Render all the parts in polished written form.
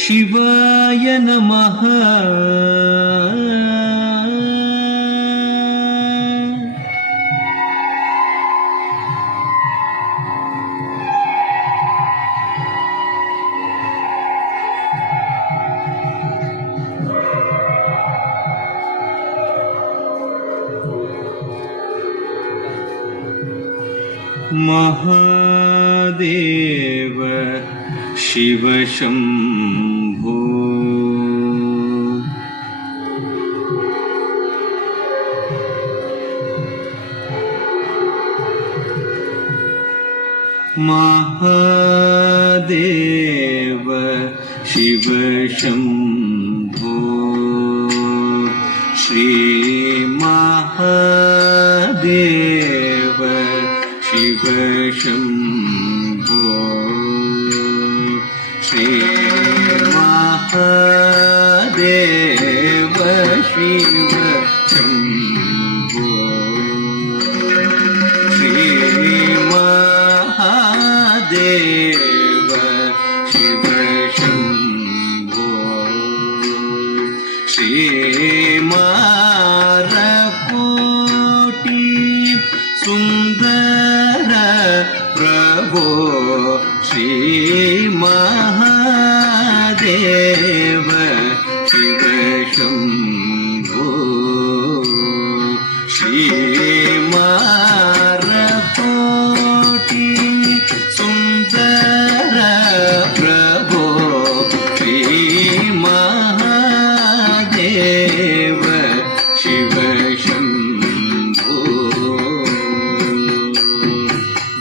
ಶಿವಾಯ ನಮಃ. ಮಹಾದೇವ ಶಿವ ಶಂಭೋ. ಮಹಾದೇವ ಶಿವ ಶಂಭೋ. ಶ್ರೀ ಮಹಾದೇವ ಶಿವ ಶಂಭೋ. ಶ್ರೀ ಮಹಾದೇವ ಶಿವ ಶಂಭೋ. ಶ್ರೀ ಮಹಾದೇವ ಶಿವ ಶಂಭೋ. ಶ್ರೀ ಮಾರಕೋಟಿ ಸುಂದರ ಪ್ರಭೋ. ಶ್ರೀ ಮಹಾದೇವ ಶಿವ ಶಂಭೋ. ಶ್ರೀ ಮಾರಕೋಟಿ ಸುಂದರ ಪ್ರಭೋ. ಶ್ರೀ ಮಹಾದೇವ ಶಿವ ಶಂಭೋ.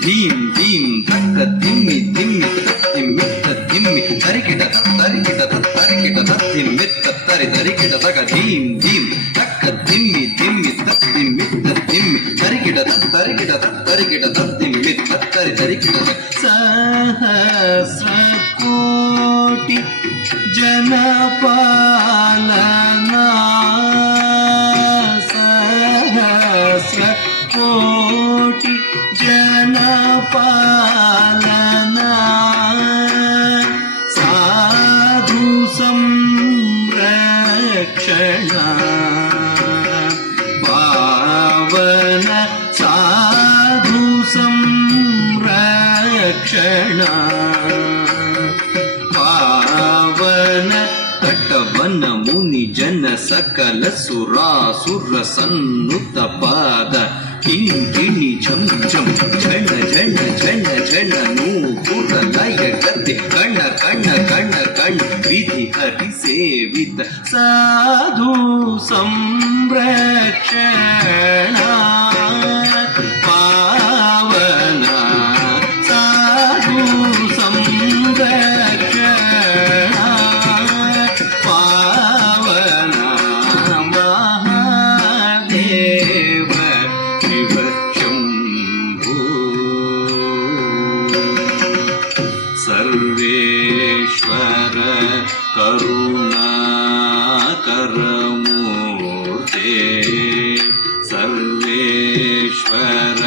ಧೀಂ ಧೀಂ ತಕ್ಕ ದಿಮ್ಮಿ ದಿಮ್ಮಿ ತಿಮ್ಮಿತ್ತ ದಿಮ್ಮಿ ತರಿಕಿಟ ತರಿಕಿಟ ತರಿಕಿಟ ತಿಮ್ಮಿತ್ತ ತರಿ ತರಿಕಿಟ ತಕ ಧೀಂ ಧೀಂ ತಕ್ಕ ದಿಮ್ಮಿ ದಿಮ್ಮಿ ತಿಮ್ಮಿತ್ತ ದಿಮ್ಮಿ ತರಿಕಿಟ ತರಿಕಿಟ ತರಿಕಿಟ ತಿಮ್ಮಿತ್ತ ತರಿ ತರಿಕಿಟ ಸಹಸ್ರ ಕೋಟಿ ಜನಪಾಲನಾ. ಸಹಸ್ರ ಕೋಟಿ ಜನಪಾಲನಾ. ಸಾಧು ಸಂರಕ್ಷಣ ಪಾವನ. ಸಾಧು ಸಂರಕ್ಷಣ ಪಾವನ. ಕಟವನ ಮುನಿ ಜನ ಸಕಲ ಸುರಾಸುರ ಸನ್ನುತ ಪಾದ. ಕಿಂಕಿಣಿ ಝಂ ಝಂ ಝಣ ಝಣ ಝಣ ಝಣ ನೂಪುರ ಲಯ ಗದ್ದೆ ಕಣ್ಣ ಕಣ್ಣ ಕಣ್ಣ ಕಣ್ಣ ವಿಧಿ ಹರಿ ಸೇವಿತ. ಸಾಧು ಸಂರಕ್ಷಣ ಪಾವನ. ಸಾಧು ಸಂರಕ್ಷಣ ಪಾವನ. ಮಹಾದೇವ ಶಿವ ಶಂಭೋ. ಸರ್ವೇಶ್ವರ ಕರುಣಾಕರಮೂರ್ತೆ. ಸರ್ವೇಶ್ವರ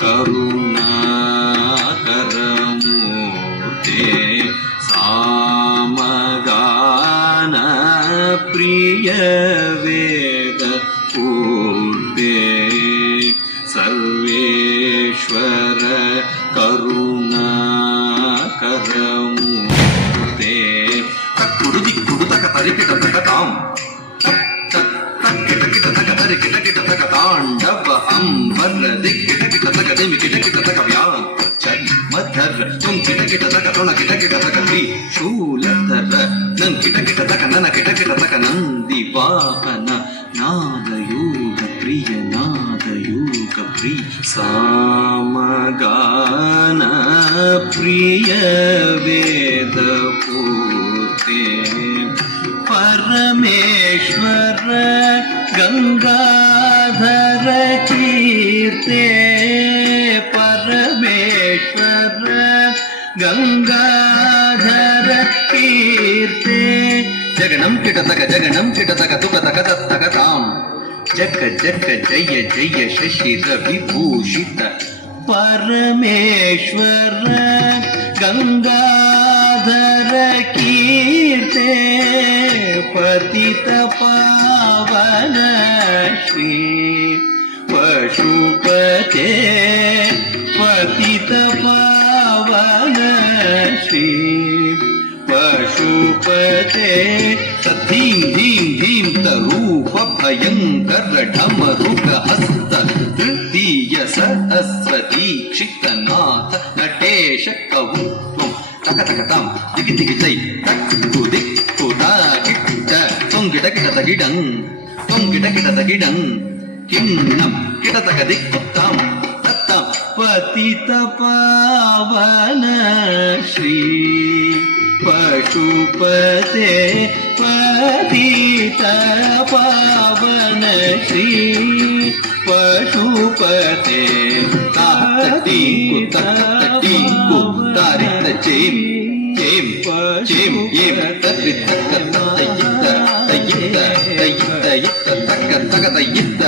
ಕರುಣಾಕರಮೂರ್ತೆ. ಸಾಮಗಾನ ಪ್ರಿಯ ವೇದ ಪೂರ್ತೆ. ಸರ್ವೇಶ್ವರ ಕರುಣಾಕರಮೂರ್ತೆ. ತಕ್ಕುಡು ದಿಕ್ಕುಡು ತಕ ತರಿಕಿಟ ತಕ ತಾಂ ಕಿಟ ಕಿಟ ತಕ ತರಿ ಕಿಟ ಕಿಟ ತಕ ತಾಂಡವ ಅಂಬರ ದಿಕ್ಕಿಟ ಕಿಟ ತಕ ದಿಮಿ ಕಿಟ ಕಿಟ ತಕ ವ್ಯಾಘ್ರ ಚರ್ಮಧರ ತುಂ ಕಿಟ ಕಿಟ ತಕ ತೊಣ ಕಿಟ ಕಿಟ ತಕ ತ್ರಿಶೂಲಧರ ನನ್ ಕಿಟ ಕಿಟ ತಕ ನನ ಕಿಟ ಕಿಟ ತಕ ನಂದಿ ವಾಹನ. ನಾದಯೋಗ ಪ್ರಿಯ ನಾದಯೋಗ ಪ್ರಿಯ. ಸಾಮಗಾನ ಪ್ರಿಯ ವೇದ ಪೂರ್ತೆ. ಪರಮೇಶ್ವರ ಗಂಗಾಧರ ಕೀರ್ತೆ. ಪರಮೇಶ್ವರ ಗಂಗಾಧರ ಕೀರ್ತೆ. ಜಗಣಂ ಕಿಟತಕ ಜಗಣಂ ಕಿಟತಕ ತುಕತಕ ತತ್ತಕ ತಾಂ. ಜಗ ಜಗ ಜಯ ಜಯ ಶಶಿರ ವಿಭೂಷಿತ. ಪರಮೇಶ್ವರ ಗಂಗಾಧರ ಕೀರ್ತೆ. पतित पावन श्री पशुपते पतित पावन श्री पशुपते धीं धीं धीं तरूप भयंकर ढमरुक हस्त तृतीय सरस्वती क्षितनाथ नटेश कौत्वं तक तक तां दिगि दिगि तै तक्कु दिक्कु ता किट्ट त्वं गिट गिट तगिडं त्वं गिट गिट तगिडं किन्नं गिट तक दिक्कु तां तत्तां पतित पावन श्री पशुपते पतित पावन श्री पशुपते तट्टीकु तट्टीकु तारित चेम चेम चेम येम तत्रित तक तयित्त तयित्त तयित्त तक तक तयित्त